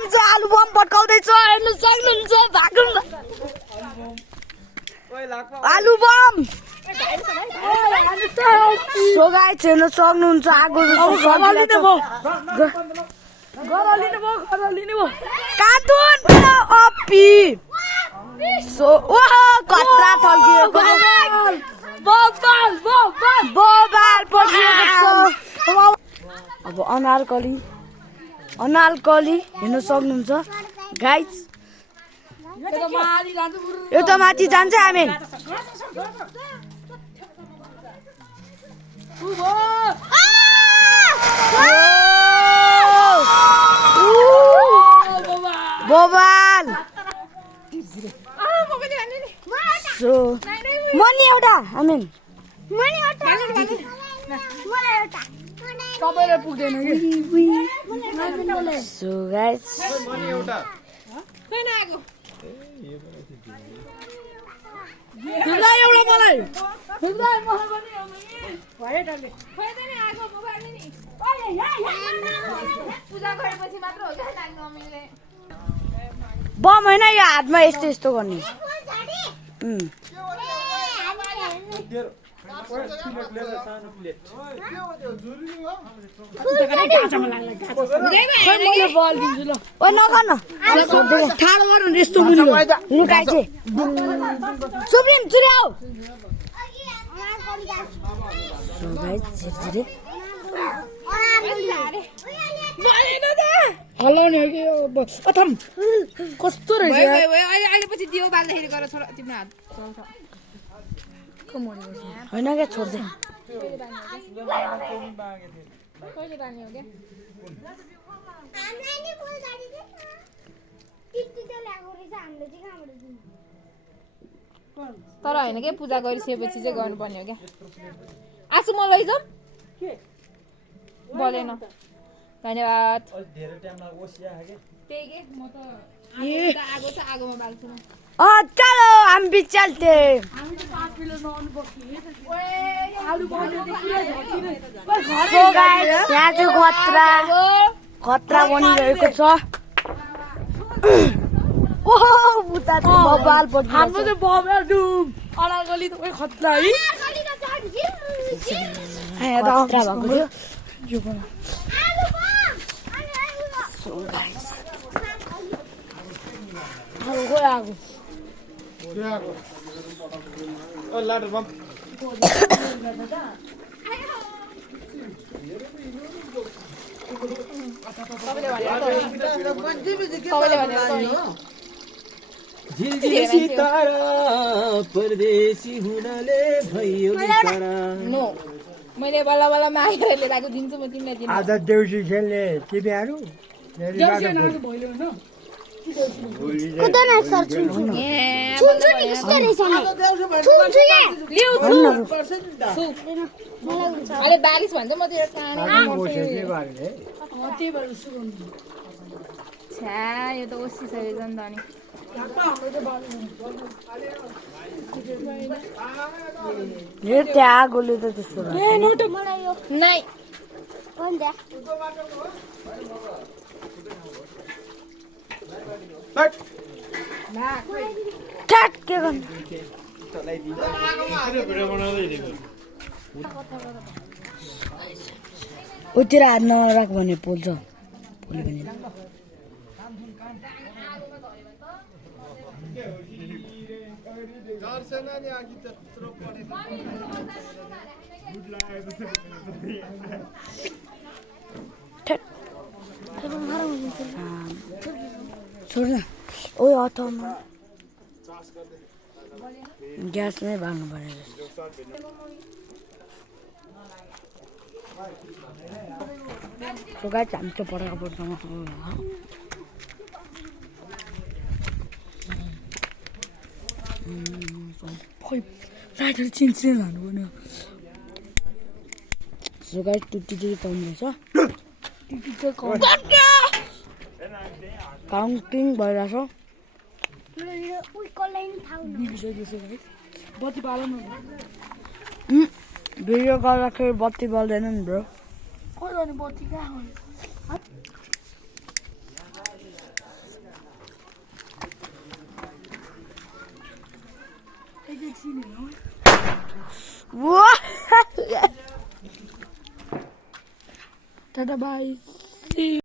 हामी चाहिँ आलु बम पड्काउँदैछ हेर्नु सक्नुहुन्छ भागौँ आलु बम सो गाइस हेर्नु सक्नुहुन्छ आगो कार्टुन अपी सो ओहो कत्रा थल्किएको बबाल पड्किएको छ अब अनारकली हेर्न सक्नुहुन्छ गाइस एउटा माथि जान्छ हामी बबाल सो मनी एउटा आमेन तपाईलाई पुग्दैन कि सो गाइस मनी एउटा हैन आगो दुला एउटा मलाई दुला महल पनि भयो डले खोइदैन आगो मोबाइल नि पूजा गरेपछि मात्र हो क्या लाग्नु अमिले बम हैन यो हातमा यस्तो यस्तो गर्ने कस्तो रहेछ अहिले पछि दियो बाल्दाखेरि गर छोरा तिम्रो हात होइन क्या छोड्दै तर होइन क्या पूजा गरिसकेपछि चाहिँ गर्नुपर्ने हो क्या आसु म लैजाउँ बोलेन धन्यवाद चलो हम भी चलते यहाँ चाहिँ खतरा बनिरहेको छ हाम्रो चाहिँ बबाल डुम अनारकली तपाईँ खतरा है खतरा भएको थियो यो परदेशी हुनाले भयो मैले बल्ल बल्ल मागेर ल्याएको दिन्छु म तिमीलाई दिन्छु आज देउसी खेल्ने तिमीहरू अहिले 42 भन्छ म त्यो छ्या यो त ओसिसकेको नि त अनि त्यहाँ आगोले त त्यस्तो नै ठ्याक के गर्नु उतिर हात नराख भने पोल्छ पोल्यो भने छोड न ओ हटाउनु ग्यास नै बाल्नु पर्यो जस्तो गाई हामी चाहिँ पढाएको पर्छौँ राइटर चिन्चिन लानु पर्ने सो गाई टुट्टी चाहिँ पाउनु रहेछ काउन्टिङ भइरहेछ भिडियो गर्दाखेरि बत्ती बल्दैन नि ब्रो टाटा बाई सी